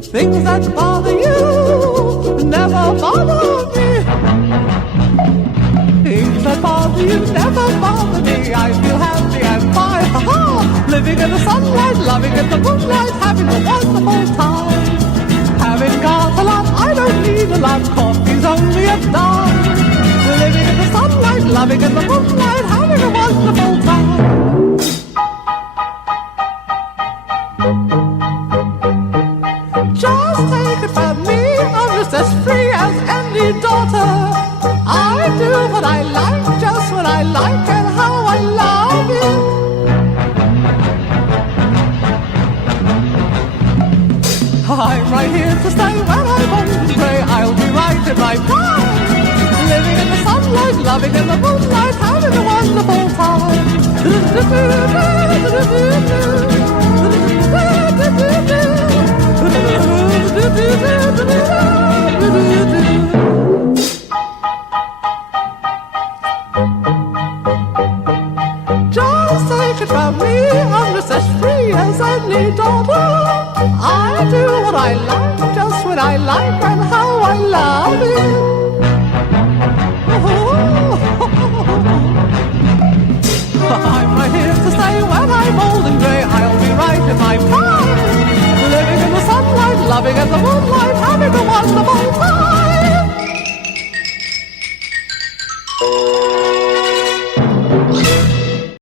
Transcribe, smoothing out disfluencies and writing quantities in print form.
Things that bother you never bother me. Things that bother you never bother me. I feel happy and fine, ha-ha. Living in the sunlight, loving in the moonlight, having a wonderful time. Having got a lot, I don't need a lot. Coffee's only a dime. Living in the sunlight, loving in the moonlight, having a wonderful time. Just take it from me, I'm just as free as any daughter. I do what I like, just what I like, and how I love it. I'm right here to stay when I'm old and grey. I'll be right in my prime. Living in the sunlight, loving in the moonlight, having a wonderful time. Just take it from me, I'm just as free as any daughter. I do what I like, just what I like, and how I love it. I'm right here to stay when I'm old and grey. I'll be right in my prime. Living in the sunlight, loving in the moonlight, having a wonderful